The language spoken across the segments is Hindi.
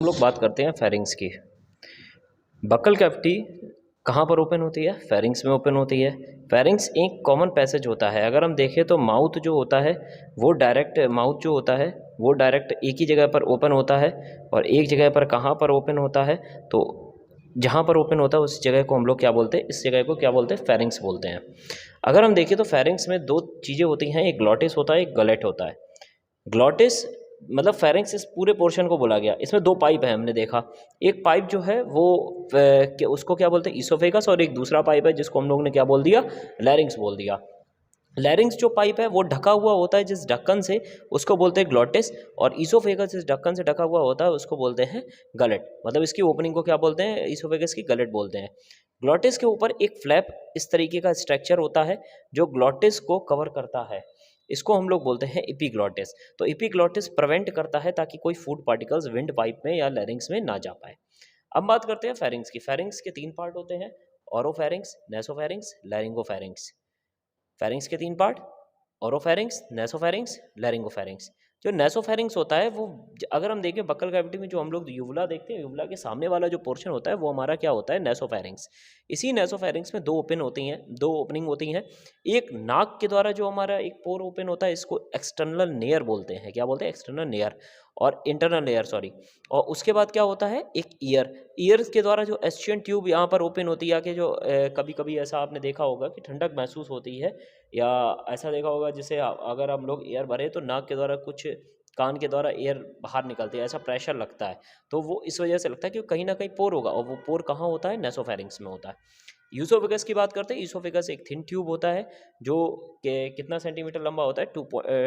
हम लोग बात करते हैं फेरिंग्स की। बक्कल कैविटी कहाँ पर ओपन होती है? फेरिंग्स में ओपन होती है। फेरिंग्स एक कॉमन पैसेज होता है। अगर हम देखें तो माउथ जो होता है वो डायरेक्ट माउथ जो होता है वो डायरेक्ट एक ही जगह पर ओपन होता है, और एक जगह पर कहाँ पर ओपन होता है, तो जहाँ पर ओपन होता है उस जगह को हम लोग क्या बोलते हैं? इस जगह को क्या बोलते हैं? फेरिंग्स बोलते हैं। अगर हम देखें तो फेरिंग्स में दो चीज़ें होती हैं, एक ग्लॉटिस होता है, एक गलेट होता है। ग्लॉटिस मतलब फेरिंक्स इस पूरे पोर्शन को बोला गया। इसमें दो पाइप है, हमने देखा। एक पाइप जो है वो उसको क्या बोलते हैं? ईसोफेगस, और एक दूसरा पाइप है जिसको हम लोग ने क्या बोल दिया? लैरिंग्स बोल दिया। लैरिंग्स जो पाइप है वो ढका हुआ होता है जिस ढक्कन से, उसको बोलते हैं ग्लॉटिस, और ईसोफेगस जिस ढक्कन से ढका हुआ होता है उसको बोलते हैं गलेट। मतलब इसकी ओपनिंग को क्या बोलते हैं? ईसोफेगस की गलेट बोलते हैं। ग्लॉटिस के ऊपर एक फ्लैप इस तरीके का स्ट्रक्चर होता है जो ग्लॉटिस को कवर करता है। इसको हम लोग बोलते हैं एपिग्लॉटिस। तो एपिग्लॉटिस प्रिवेंट करता है ताकि कोई फूड पार्टिकल्स विंड पाइप में या लैरिंग्स में ना जा पाए। अब बात करते हैं फेरिंग्स की। फेरिंग्स के तीन पार्ट होते हैं: ओरोफेरिंग्स, नेसोफेरिंग्स, लैरिंगोफेरिंग्स। फेरिंग्स के तीन पार्ट: ओरोफेरिंग्स, नेसोफेरिंग्स, लैरिंगोफेरिंग्स। जो नेसोफेरिंग्स होता है वो अगर हम देखें बक्कल कैविटी में जो हम लोग यूवुला देखते हैं, यूवुला के सामने वाला जो पोर्शन होता है वो हमारा क्या होता है? नेसोफेरिंग्स। इसी नेसोफेरिंग्स में दो ओपन होती हैं, दो ओपनिंग होती हैं। एक नाक के द्वारा जो हमारा एक पोर ओपन होता है, इसको एक्सटर्नल नेयर बोलते हैं। क्या बोलते हैं? एक्सटर्नल नेयर, और इंटरनल लेयर, सॉरी। और उसके बाद क्या होता है? एक ईयर। ईयर्स के द्वारा जो एस्चियन ट्यूब यहाँ पर ओपन होती है, या कि जो कभी कभी ऐसा आपने देखा होगा कि ठंडक महसूस होती है, या ऐसा देखा होगा जैसे अगर हम लोग एयर भरे तो नाक के द्वारा कुछ कान के द्वारा एयर बाहर निकलती है, ऐसा प्रेशर लगता है। तो वो इस वजह से लगता है कि कहीं ना कहीं पोर होगा, और वो पोर कहाँ होता है? नेसोफेरिंग्स में होता है। यूसोफेगस की बात करते हैं। यूसोफेगस एक थिन ट्यूब होता है जो कितना सेंटीमीटर लंबा होता है?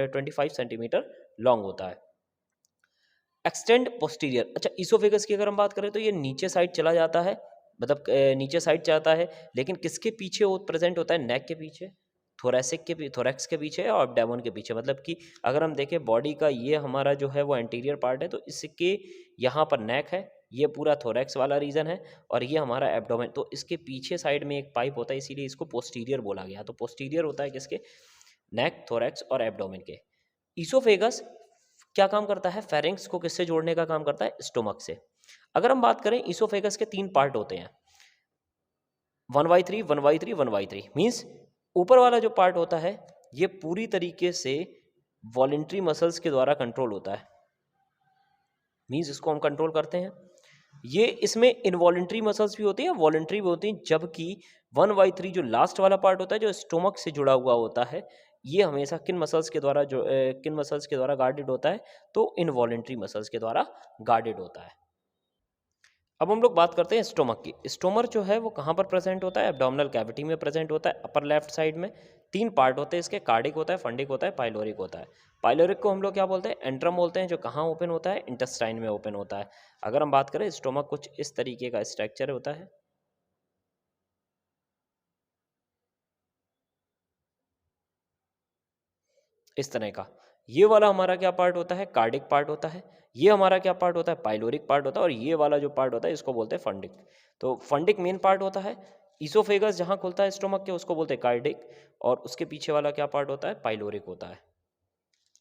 25 सेंटीमीटर लॉन्ग होता है। Extend posterior. अच्छा, ईसोफेगस की अगर हम बात करें तो ये नीचे साइड चला जाता है, मतलब नीचे साइड जाता है, लेकिन किसके पीछे वो प्रेजेंट होता है? नेक के पीछे, थोरैक्स के पीछे और एब्डोमेन के पीछे। मतलब कि अगर हम देखें बॉडी का ये हमारा जो है वो एंटीरियर पार्ट है, तो इसके यहाँ पर नेक है, ये पूरा थोरैक्स वाला रीजन है, और ये हमारा एब्डोमेन। तो इसके पीछे साइड में एक पाइप होता है, इसीलिए इसको पोस्टीरियर बोला गया। तो पोस्टीरियर होता है किसके? नेक, थोरैक्स और एब्डोमेन के। ईसोफेगस क्या काम करता है? फेरिंग्स को किससे जोड़ने का काम करता है? स्टोमक से। अगर हम बात करें, ईसोफेगस के तीन पार्ट होते हैं: 1/3, 1/3, 1/3। मीन्स ऊपर वाला जो पार्ट होता है ये पूरी तरीके से वॉलेंट्री मसल्स के द्वारा कंट्रोल होता है। मीन्स इसको हम कंट्रोल करते हैं। ये इसमें इनवॉलेंट्री मसल्स भी होती हैं, वॉलेंट्री भी होती हैं, जबकि 1/3 जो लास्ट वाला पार्ट होता है जो स्टोमक से जुड़ा हुआ होता है, ये हमेशा किन मसल्स के द्वारा गार्डेड होता है? तो इनवॉलेंट्री मसल्स के द्वारा गार्डेड होता है। अब हम लोग बात करते हैं स्टोमक की। स्टोमर जो है वो कहाँ पर प्रेजेंट होता है? एब्डोमिनल कैविटी में प्रेजेंट होता है, अपर लेफ्ट साइड में। तीन पार्ट होते हैं इसके: कार्डिक होता है, फंडिक होता है, पाइलोरिक होता है। पाइलोरिक को हम लोग क्या बोलते हैं? एंट्रम बोलते हैं, जो कहाँ ओपन होता है? इंटेस्टाइन में ओपन होता है। अगर हम बात करें, स्टोमक कुछ इस तरीके का स्ट्रक्चर होता है। इस तरह का ये वाला हमारा क्या पार्ट होता है? कार्डिक पार्ट होता है। ये हमारा क्या पार्ट होता है? पाइलोरिक पार्ट होता है। और ये वाला जो पार्ट होता है इसको बोलते हैं फंडिक। तो फंडिक मेन पार्ट होता है। ईसोफेगस जहाँ खुलता है स्टोमक के, उसको बोलते हैं कार्डिक, और उसके पीछे वाला क्या पार्ट होता है? पाइलोरिक होता है।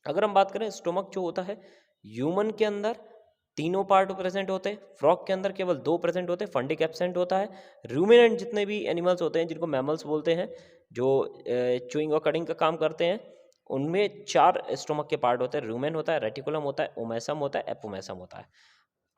अगर हम बात करें, स्टोमक जो होता है ह्यूमन के अंदर तीनों पार्ट प्रेजेंट होते हैं, फ्रॉग के अंदर केवल दो प्रेजेंट होते हैं, फंडिक एब्सेंट होता है। रूमिनेंट जितने भी एनिमल्स होते हैं, जिनको मैमल्स बोलते हैं, जो चूइंग और कटिंग का काम करते हैं, उनमें चार स्टोमक के पार्ट होते हैं: रूमेन होता है, रेटिकुलम होता है, ओमेसम होता है, एपोमेसम होता है।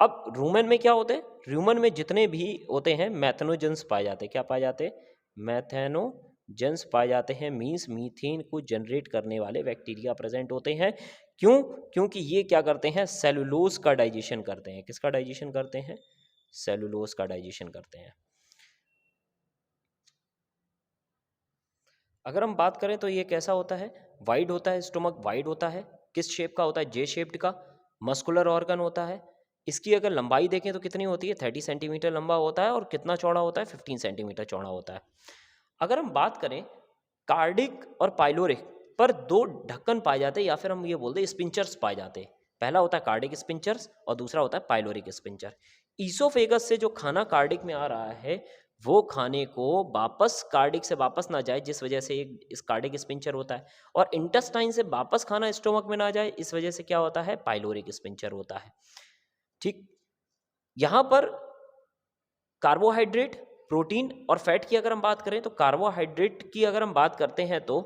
अब रूमेन में क्या होते हैं? रूमेन में जितने भी होते हैं मैथनोजेंस पाए जाते हैं। क्या पाए जाते हैं? मैथेनोजेंस पाए जाते हैं। मीन्स मीथेन को जनरेट करने वाले बैक्टीरिया प्रेजेंट होते हैं। क्यों? क्योंकि ये क्या करते हैं? सेलुलोज का डाइजेशन करते हैं। किसका डाइजेशन करते हैं? सेलुलोज का डाइजेशन करते हैं। अगर हम बात करें तो ये कैसा होता है? वाइड होता है, स्टोमक वाइड होता है। किस शेप का होता है? जे शेप्ड का। मस्कुलर ऑर्गन होता है। इसकी अगर लंबाई देखें तो कितनी होती है? 30 सेंटीमीटर लंबा होता है। और कितना चौड़ा होता है? 15 सेंटीमीटर चौड़ा होता है। अगर हम बात करें कार्डिक और पाइलोरिक पर, दो ढक्कन पाए जाते हैं, या फिर हम ये बोलते हैं स्पिंचर्स पाए जाते हैं। पहला होता है कार्डिक स्पिंचर्स और दूसरा होता है पाइलोरिक स्पिंचर। ईसोफेगस से जो खाना कार्डिक में आ रहा है, वो खाने को वापस कार्डिक से वापस ना जाए, जिस वजह से एक इस कार्डिक स्पिंचर होता है। और इंटेस्टाइन से वापस खाना स्टोमक में ना जाए, इस वजह से क्या होता है? पाइलोरिक स्पिंचर होता है। ठीक। यहाँ पर कार्बोहाइड्रेट, प्रोटीन और फैट की अगर हम बात करें तो कार्बोहाइड्रेट की अगर हम बात करते हैं तो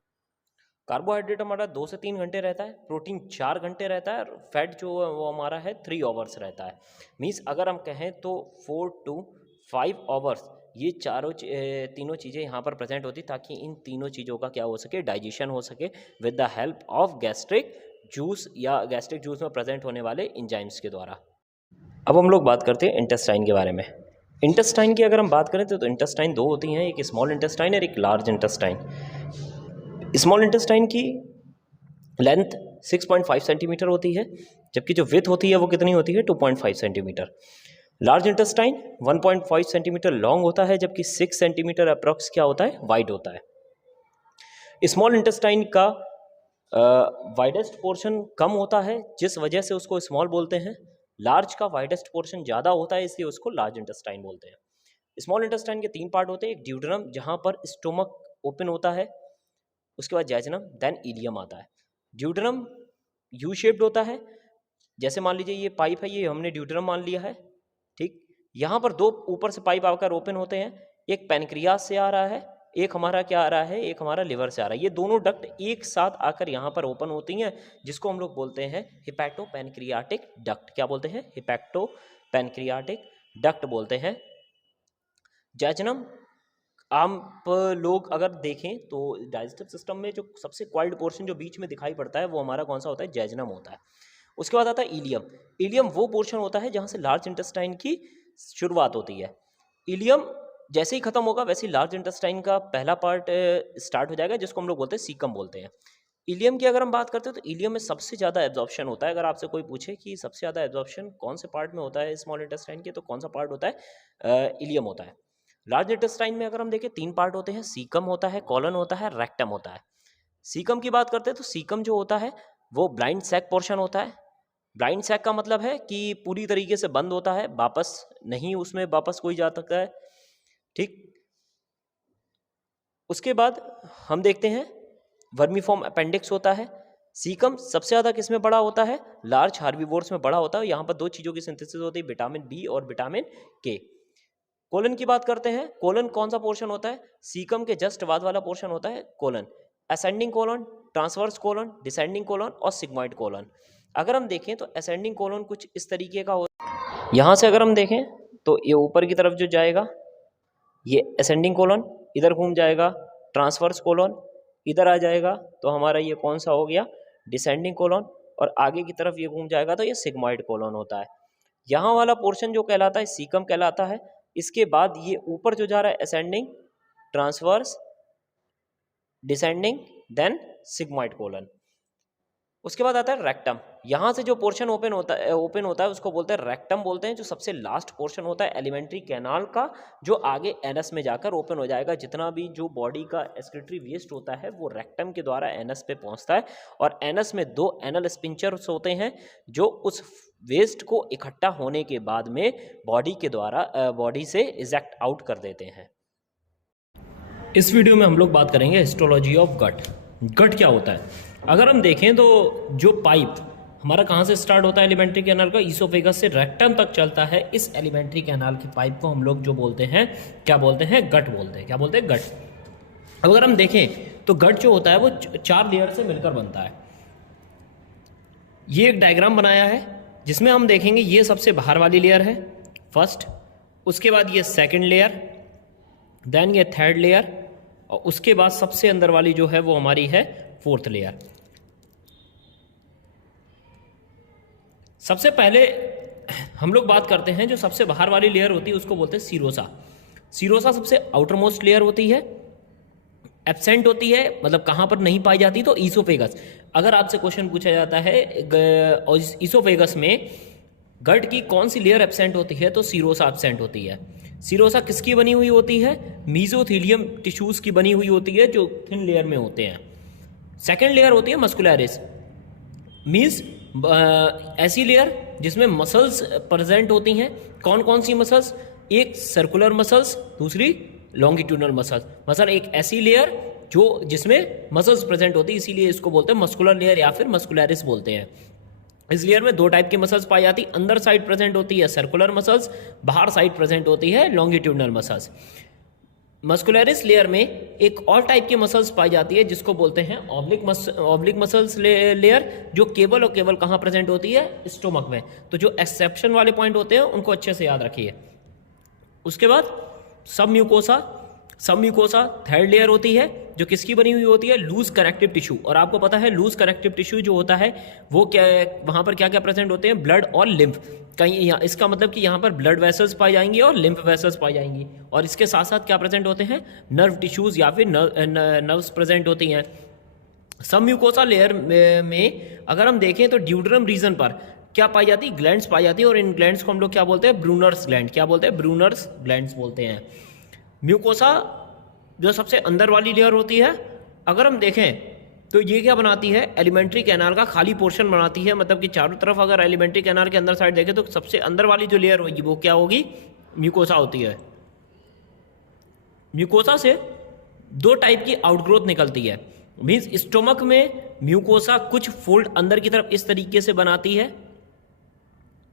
कार्बोहाइड्रेट हमारा 2 से 3 घंटे रहता है, प्रोटीन 4 घंटे रहता है और फैट जो है वो हमारा है 3 आवर्स रहता है। मीन्स अगर हम कहें तो 4 to 5 आवर्स ये तीनों चीज़ें यहाँ पर प्रेजेंट होती ताकि इन तीनों चीज़ों का क्या हो सके, डाइजेशन हो सके with the help of gastric juice या गैस्ट्रिक जूस में प्रेजेंट होने वाले इंजाइम्स के द्वारा। अब हम लोग बात करते हैं इंटेस्टाइन के बारे में। इंटेस्टाइन की अगर हम बात करें तो इंटेस्टाइन दो होती हैं, एक स्मॉल इंटेस्टाइन और एक लार्ज इंटेस्टाइन। स्मॉल इंटेस्टाइन की लेंथ 6.5 सेंटीमीटर होती है, जबकि जो विड्थ होती है वो कितनी होती है, 2.5 centimetre. Large intestine 1.5 centimetre long होता है, जबकि 6 सेंटीमीटर अप्रॉक्स क्या होता है, वाइड होता है। स्मॉल इंटेस्टाइन का वाइडेस्ट पोर्शन कम होता है, जिस वजह से उसको स्मॉल बोलते हैं। लार्ज का वाइडेस्ट पोर्शन ज़्यादा होता है, इसलिए उसको लार्ज इंटेस्टाइन बोलते हैं। स्मॉल इंटेस्टाइन के 3 पार्ट होते हैं, एक ड्यूडेनम जहाँ पर स्टोमक ओपन होता है, उसके बाद जैजनम, देन इलियम आता है। ड्यूडेनम यू शेप्ड होता है, जैसे मान लीजिए ये पाइप है, ये हमने ड्यूडेनम मान लिया है, ठीक। यहाँ पर 2 ऊपर से पाइप आकर ओपन होते हैं, एक पैनक्रियास से आ रहा है, एक हमारा क्या आ रहा है, एक हमारा लिवर से आ रहा है। ये दोनों डक्ट एक साथ आकर यहाँ पर ओपन होती हैं, जिसको हम लोग बोलते हैं हिपैटो पैनक्रियाटिक डक्ट। क्या बोलते हैं, हिपैटो पैनक्रियाटिक डक्ट बोलते हैं। जैजनम आप लोग अगर देखें तो डाइजेस्टिव सिस्टम में जो सबसे क्वाइल्ड पोर्शन जो बीच में दिखाई पड़ता है वो हमारा कौन सा होता है, जैजनम होता है। उसके बाद आता है इलियम। इलियम वो पोर्शन होता है जहाँ से लार्ज इंटेस्टाइन की शुरुआत होती है। इलियम जैसे ही खत्म होगा वैसे ही लार्ज इंटेस्टाइन का पहला पार्ट स्टार्ट हो जाएगा, जिसको हम लोग बोलते हैं सीकम बोलते हैं। इलियम की अगर हम बात करते हैं तो इलियम में सबसे ज़्यादा एब्जॉर्प्शन होता है। अगर आपसे कोई पूछे कि सबसे ज़्यादा एब्जॉर्प्शन कौन से पार्ट में होता है स्मॉल इंटेस्टाइन के, तो कौन सा पार्ट होता है, इलियम होता है। लार्ज इंटेस्टाइन में अगर हम देखें 3 पार्ट होते हैं, सीकम होता है, कॉलन होता है, रेक्टम होता है। सीकम की बात करते हैं तो सीकम जो होता है वो ब्लाइंड सैक पोर्शन होता है। ब्लाइंड सैक का मतलब है कि पूरी तरीके से बंद होता है, वापस नहीं उसमें वापस कोई जा सकता है, ठीक। उसके बाद हम देखते हैं वर्मीफॉर्म अपेंडिक्स होता है। सीकम सबसे ज़्यादा किस में बड़ा होता है, लार्ज हार्बीवोर्स में बड़ा होता है। यहाँ पर 2 चीज़ों की सिंथेसिस होती है, विटामिन बी और विटामिन के। कोलन की बात करते हैं, कोलन कौन सा पोर्शन होता है, सीकम के जस्ट बाद वाला पोर्शन होता है colon. Ascending colon, transverse colon, descending colon और सिग्मॉइड कोलन। अगर हम देखें तो असेंडिंग कोलन कुछ इस तरीके का होता है, यहाँ से अगर हम देखें तो ये ऊपर की तरफ जो जाएगा ये असेंडिंग कोलन, इधर घूम जाएगा ट्रांसवर्स कोलन, इधर आ जाएगा तो हमारा ये कौन सा हो गया, डिसेंडिंग कोलन, और आगे की तरफ ये घूम जाएगा तो ये सिग्मॉइड कोलन होता है। यहाँ वाला पोर्शन जो कहलाता है सीकम कहलाता है। इसके बाद ये ऊपर जो जा रहा है ascending, transverse, descending, then sigmoid colon. उसके बाद आता है रेक्टम। यहाँ से जो पोर्शन ओपन होता है उसको बोलते हैं रेक्टम बोलते हैं, जो सबसे लास्ट पोर्शन होता है एलिमेंट्री कैनाल का, जो आगे एनस में जाकर ओपन हो जाएगा। जितना भी जो बॉडी का एक्सक्रीटरी वेस्ट होता है वो रेक्टम के द्वारा एनस पे पहुँचता है, और एनस में 2 एनल स्पिंचर्स होते हैं जो उस वेस्ट को इकट्ठा होने के बाद में बॉडी के द्वारा बॉडी से इजेक्ट आउट कर देते हैं। इस वीडियो में हम लोग बात करेंगे हिस्टोलॉजी ऑफ गट। गट क्या होता है? अगर हम देखें तो जो पाइप हमारा कहाँ से स्टार्ट होता है एलिमेंट्री कैनाल का, ईसोफेगस से रेक्टम तक चलता है। इस एलिमेंट्री कैनाल की पाइप को हम लोग जो बोलते हैं, क्या बोलते हैं, गट बोलते हैं। क्या बोलते हैं, गट। अगर हम देखें तो गट जो होता है वो 4 लेयर से मिलकर बनता है। ये एक डायग्राम बनाया है जिसमें हम देखेंगे ये सबसे बाहर वाली लेयर है फर्स्ट, उसके बाद ये सेकेंड लेयर, देन ये थर्ड लेयर, और उसके बाद सबसे अंदर वाली जो है वो हमारी है 4th लेयर। सबसे पहले हम लोग बात करते हैं जो सबसे बाहर वाली लेयर होती है उसको बोलते हैं सीरोसा। सीरोसा सबसे आउटर मोस्ट लेयर होती है, एब्सेंट होती है, मतलब कहाँ पर नहीं पाई जाती, तो ईसोफेगस। अगर आपसे क्वेश्चन पूछा जाता है ईसोफेगस में गट की कौन सी लेयर एब्सेंट होती है, तो सीरोसा एब्सेंट होती है। सीरोसा किसकी बनी हुई होती है, मीजोथीलियम टिश्यूज की बनी हुई होती है जो थिन लेयर में होते हैं। सेकेंड लेयर होती है मस्कुलरिस, मीन्स ऐसी लेयर जिसमें मसल्स प्रेजेंट होती हैं। कौन कौन सी मसल्स, एक सर्कुलर मसल्स, दूसरी लॉन्गिट्यूडनल मसल्स। मसल एक ऐसी लेयर जिसमें मसल्स प्रेजेंट होती है, इसीलिए इसको बोलते हैं मस्कुलर लेयर या फिर मस्कुलरिस बोलते हैं। इस लेयर में दो टाइप की मसल्स पाई जाती, अंदर साइड प्रेजेंट होती है सर्कुलर मसल्स, बाहर साइड प्रेजेंट होती है लॉन्गिट्यूडनल मसल्स। मस्कुलरिस लेयर में एक और टाइप की मसल्स पाई जाती है जिसको बोलते हैं ऑब्लिक मसल्स लेयर, जो केवल और केवल कहाँ प्रेजेंट होती है, स्टोमक में। तो जो एक्सेप्शन वाले पॉइंट होते हैं उनको अच्छे से याद रखिए। उसके बाद सब म्यूकोसा थर्ड लेयर होती है, जो किसकी बनी हुई होती है, लूज कनेक्टिव टिश्यू। और आपको पता है लूज कनेक्टिव टिश्यू जो होता है वो क्या, वहाँ पर क्या क्या प्रेजेंट होते हैं, ब्लड और लिम्फ। कहीं इसका मतलब कि यहाँ पर ब्लड वेसल्स पाई जाएंगी और लिम्फ वेसल्स पाई जाएंगी, और इसके साथ साथ क्या प्रेजेंट होते हैं, नर्व टिश्यूज या फिर नर्व्स प्रेजेंट होती हैं। सब म्यूकोसा लेयर में अगर हम देखें तो ड्यूडरम रीजन पर क्या पाई जाती है, ग्लैंड्स पाई जाती है, और इन ग्लैंड्स को हम लोग क्या बोलते हैं, ब्रूनर्स ग्लैंड। क्या बोलते हैं, ब्रूनर्स ग्लैंड्स बोलते हैं। म्यूकोसा जो सबसे अंदर वाली लेयर होती है, अगर हम देखें तो ये क्या बनाती है, एलिमेंट्री कैनाल का खाली पोर्शन बनाती है। मतलब कि चारों तरफ अगर एलिमेंट्री कैनाल के अंदर साइड देखें तो सबसे अंदर वाली जो लेयर होगी वो क्या होगी, म्यूकोसा होती है। म्यूकोसा से दो टाइप की आउटग्रोथ निकलती है। मीन्स स्टोमक में म्यूकोसा कुछ फोल्ड अंदर की तरफ इस तरीके से बनाती है,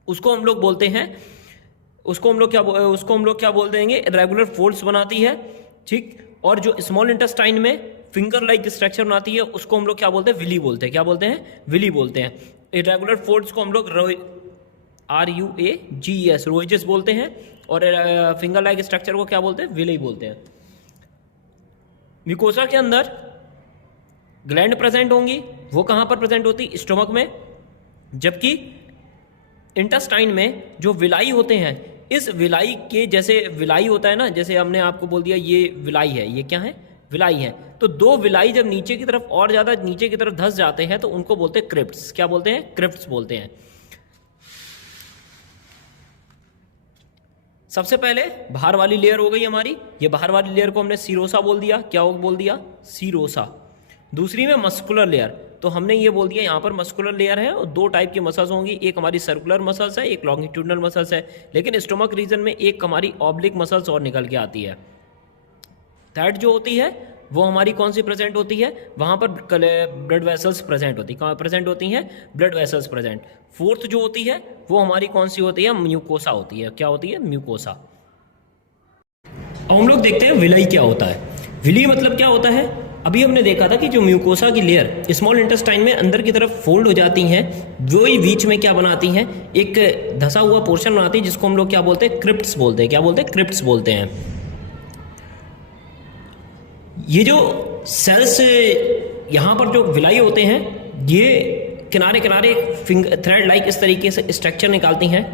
उसको हम लोग बोलते हैं, उसको हम लोग क्या बोल देंगे, रेगुलर फोल्ड्स बनाती है, ठीक। और जो स्मॉल इंटेस्टाइन में फिंगर लाइक स्ट्रक्चर बनाती है उसको हम लोग क्या बोलते हैं, विली बोलते हैं। क्या बोलते हैं, विली बोलते हैं। इरेगुलर फोल्ड्स को हम लोग RUAGES रोइजेस बोलते हैं, और फिंगर लाइक स्ट्रक्चर को क्या बोलते हैं, विली बोलते हैं। म्यूकोसा के अंदर ग्लैंड प्रेजेंट होंगी, वो कहाँ पर प्रेजेंट होती, स्टोमक में। जबकि इंटेस्टाइन में जो विलाई होते हैं, इस विलाई के जैसे विलाई होता है ना, जैसे हमने आपको बोल दिया ये विलाई है, ये क्या है, विलाई है। तो दो विलाई जब नीचे की तरफ और ज़्यादा नीचे की तरफ धंस जाते हैं तो उनको बोलते हैं क्रिप्ट्स। क्या बोलते हैं, क्रिप्ट्स बोलते हैं। सबसे पहले बाहर वाली लेयर हो गई हमारी, ये बाहर वाली लेयर को हमने सीरोसा बोल दिया। क्या बोल दिया, सीरोसा। दूसरी में मस्कुलर लेयर, तो हमने ये बोल दिया यहाँ पर मस्कुलर लेयर है और दो टाइप की मसल्स होंगी, एक हमारी सर्कुलर मसल्स है, एक लॉन्गिट्यूडनल मसल्स है। लेकिन स्टोमक रीजन में एक हमारी ऑब्लिक मसल्स और निकल के आती है। थर्ड जो होती है वो हमारी कौन सी प्रेजेंट होती है, वहाँ पर ब्लड वेसल्स प्रेजेंट होती है। कहाँ प्रेजेंट होती हैं, ब्लड वेसल्स प्रेजेंट। फोर्थ जो होती है वो हमारी कौन सी होती है, म्यूकोसा होती है। क्या होती है, म्यूकोसा। अब हम लोग देखते हैं विलाई क्या होता है। विली मतलब क्या होता है, अभी हमने देखा था कि जो म्यूकोसा की लेयर स्मॉल इंटेस्टाइन में अंदर की तरफ फोल्ड हो जाती हैं, वो ही बीच में क्या बनाती हैं, एक धसा हुआ पोर्शन बनाती है जिसको हम लोग क्या बोलते हैं, क्रिप्ट्स बोलते हैं। क्या बोलते हैं, क्रिप्ट्स बोलते हैं। ये जो सेल्स यहाँ पर जो विलाई होते हैं, ये किनारे किनारे एक थ्रेड लाइक इस तरीके से स्ट्रक्चर निकालती हैं।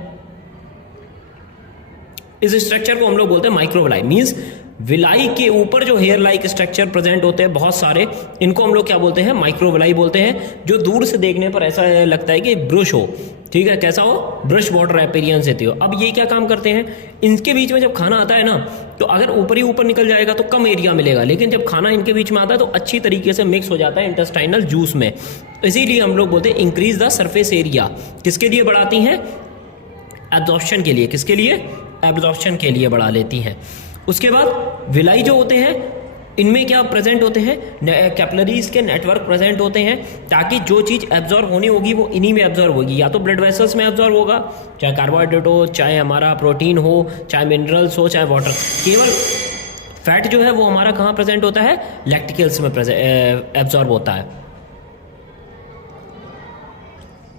इस स्ट्रक्चर को हम लोग बोलते हैं माइक्रोविलाई। मीन्स विलाई के ऊपर जो हेयर लाइक स्ट्रक्चर प्रेजेंट होते हैं बहुत सारे, इनको हम लोग क्या बोलते हैं, माइक्रोविलाई बोलते हैं। जो दूर से देखने पर ऐसा लगता है कि ब्रश हो, ठीक है, कैसा हो, ब्रश वाटर अपीयरेंस देती हो। अब ये क्या काम करते हैं, इनके बीच में जब खाना आता है ना, तो अगर ऊपर ही ऊपर निकल जाएगा तो कम एरिया मिलेगा, लेकिन जब खाना इनके बीच में आता है तो अच्छी तरीके से मिक्स हो जाता है इंटेस्टाइनल जूस में। इसीलिए हम लोग बोलते हैं इंक्रीज द सरफेस एरिया। किसके लिए बढ़ाती हैं, एब्जॉर्प्शन के लिए। किसके लिए, एब्जॉर्प्शन के लिए बढ़ा लेती हैं। उसके बाद विलाई जो होते हैं, इनमें क्या प्रेजेंट होते हैं, कैपिलरीज के नेटवर्क प्रेजेंट होते हैं, ताकि जो चीज़ एब्जॉर्ब होनी होगी वो इन्हीं में एब्जॉर्ब होगी। या तो ब्लड वेसल्स में एब्जॉर्ब होगा, चाहे कार्बोहाइड्रेट हो, चाहे हमारा प्रोटीन हो, चाहे मिनरल्स हो, चाहे वाटर। केवल फैट जो है वो हमारा कहाँ प्रेजेंट होता है, लैक्टिकल्स में एब्जॉर्ब होता है।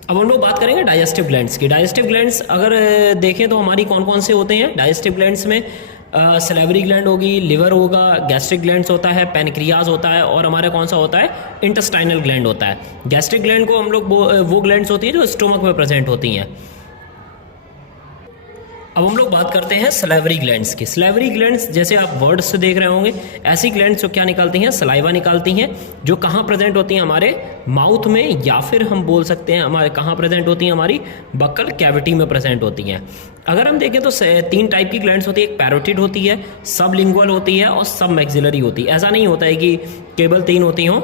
अब हम लोग बात करेंगे डाइजेस्टिव ग्लैंड्स की। डाइजेस्टिव ग्लैंड्स अगर देखें तो हमारी कौन कौन से होते हैं डाइजेस्टिव ग्लैंड्स में, सलेवरी ग्लैंड होगी, लिवर होगा, गैस्ट्रिक ग्लैंड्स होता है, पैनक्रियाज होता है, और हमारा कौन सा होता है, इंटेस्टाइनल ग्लैंड होता है। गैस्ट्रिक ग्लैंड को हम लोग वो ग्लैंड्स होती हैं जो स्टोमक में प्रेजेंट होती हैं। अब हम लोग बात करते हैं सलेवरी ग्लैंड्स की। सलेवरी ग्लैंड्स जैसे आप वर्ड्स से देख रहे होंगे, ऐसी ग्लैंड्स जो क्या निकालती हैं, सलाइवा निकालती हैं, जो कहाँ प्रेजेंट होती हैं, हमारे माउथ में, या फिर हम बोल सकते हैं हमारे कहाँ प्रेजेंट होती हैं, हमारी बक्कल कैविटी में प्रेजेंट होती हैं। अगर हम देखें तो तीन टाइप की ग्लैंड्स होती है, एक पैरोटिड होती है, सबलिंगुअल होती है और सब मैक्सिलरी होती है। ऐसा नहीं होता है कि केवल तीन होती हों,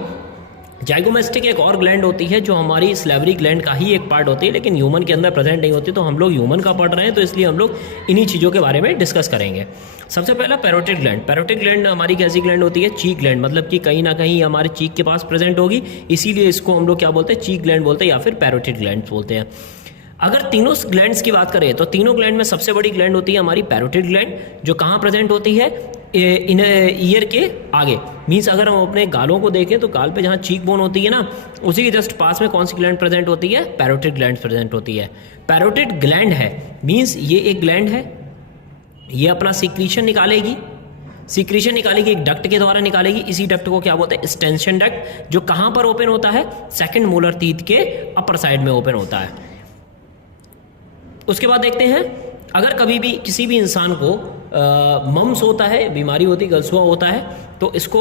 जाइगोमेस्टिक एक और ग्लैंड होती है जो हमारी स्लेवरी ग्लैंड का ही एक पार्ट होती है, लेकिन ह्यूमन के अंदर प्रेजेंट नहीं होती। तो हम लोग ह्यूमन का पढ़ रहे हैं, तो इसलिए हम लोग इन्हीं चीज़ों के बारे में डिस्कस करेंगे। सबसे पहला पैरोटिड ग्लैंड। पैरोटिड ग्लैंड हमारी कैसी ग्लैंड होती है? चीक ग्लैंड, मतलब कि कहीं ना कहीं हमारे चीक के पास प्रेजेंट होगी, इसीलिए इसको हम लोग क्या बोलते हैं? चीक ग्लैंड बोलते हैं या फिर पैरोटिड ग्लैंड बोलते हैं। अगर तीनों ग्लैंड्स की बात करें तो तीनों ग्लैंड में सबसे बड़ी ग्लैंड होती है हमारी पैरोटिड ग्लैंड, जो कहाँ प्रेजेंट होती है? इन ईयर के आगे। मीन्स अगर हम अपने गालों को देखें तो गाल पे जहाँ चीक बोन होती है ना, उसी के जस्ट पास में कौन सी ग्लैंड प्रेजेंट होती है? पैरोटिड ग्लैंड प्रेजेंट होती है। पैरोटिड ग्लैंड है मीन्स ये एक ग्लैंड है, ये अपना सीक्रीशन निकालेगी, सीक्रीशन निकालेगी एक डक्ट के द्वारा निकालेगी। इसी डक्ट को क्या बोलते हैं? स्टेंशन डक्ट, जो कहाँ पर ओपन होता है? सेकंड मोलर टीथ के अपर साइड में ओपन होता है। उसके बाद देखते हैं, अगर कभी भी किसी भी इंसान को मम्स होता है, बीमारी होती है, गलसुआ होता है, तो इसको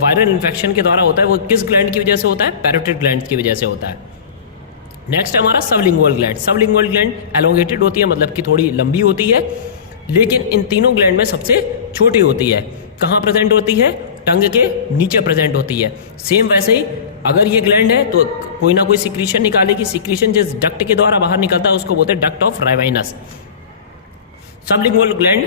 वायरल इन्फेक्शन के द्वारा होता है। वो किस ग्लैंड की वजह से होता है? पैरोटिड ग्लैंड की वजह से होता है। नेक्स्ट है हमारा sublingual gland. Sublingual gland elongated होती है, मतलब कि थोड़ी लंबी होती है, लेकिन इन तीनों ग्लैंड में सबसे छोटी होती है। कहाँ प्रेजेंट होती है? टंग के नीचे प्रेजेंट होती है। सेम वैसे ही अगर ये ग्लैंड है तो कोई ना कोई सिक्रीशन निकालेगी। सिक्रीशन जिस डक्ट के द्वारा बाहर निकलता है उसको बोलते हैं डक्ट ऑफ राइवाइनस। सबलिंगुअल ग्लैंड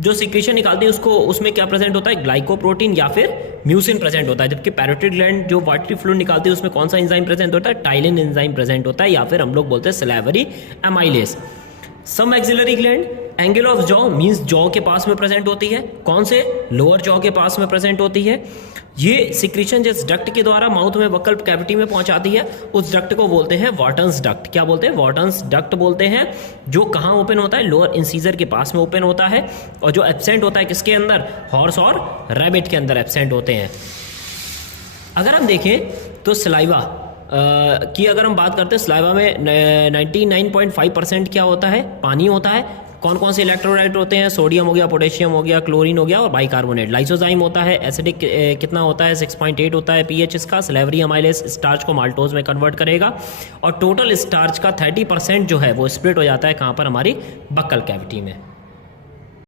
जो सिक्रीशन निकालती है उसको, उसमें क्या प्रेजेंट होता है? ग्लाइकोप्रोटीन या फिर म्यूसिन प्रेजेंट होता है। जबकि पैरोटिड ग्लैंड जो वाटरी फ्लूइड निकालती है उसमें कौन सा एंजाइम प्रेजेंट होता है? टाइलिन एंजाइम प्रेजेंट होता है, या फिर हम लोग बोलते हैं सलाइवरी एमाइलेज। सब axillary gland angle of jaw means jaw के पास में प्रेजेंट होती है। कौन से? लोअर जॉ के पास में प्रेजेंट होती है। ये सिक्रीशन जिस डक्ट के द्वारा माउथ में बक्कल कैविटी में पहुंचाती है उस डक्ट को बोलते हैं वॉटन्स डक्ट। क्या बोलते हैं? वॉटन्स डक्ट बोलते हैं। जो कहाँ ओपन होता है? लोअर इंसीजर के पास में ओपन होता है। और जो एब्सेंट होता है किसके अंदर? हॉर्स और रैबिट के अंदर एब्सेंट होते हैं। अगर हम देखें तो सलाइवा की अगर हम बात करते हैं, सलाइवा में 99.5% क्या होता है? पानी होता है। कौन कौन से इलेक्ट्रोलाइट होते हैं? सोडियम हो गया, पोटेशियम हो गया, क्लोरीन हो गया और बाइकार्बोनेट। लाइसोजाइम होता है। एसिडिक कितना होता है? 6.8 होता है पीएच इसका। सलेवरी अमाइलेज स्टार्च को माल्टोज में कन्वर्ट करेगा और टोटल स्टार्च का 30% जो है वो स्प्लिट हो जाता है कहाँ पर? हमारी बक्कल कैविटी में।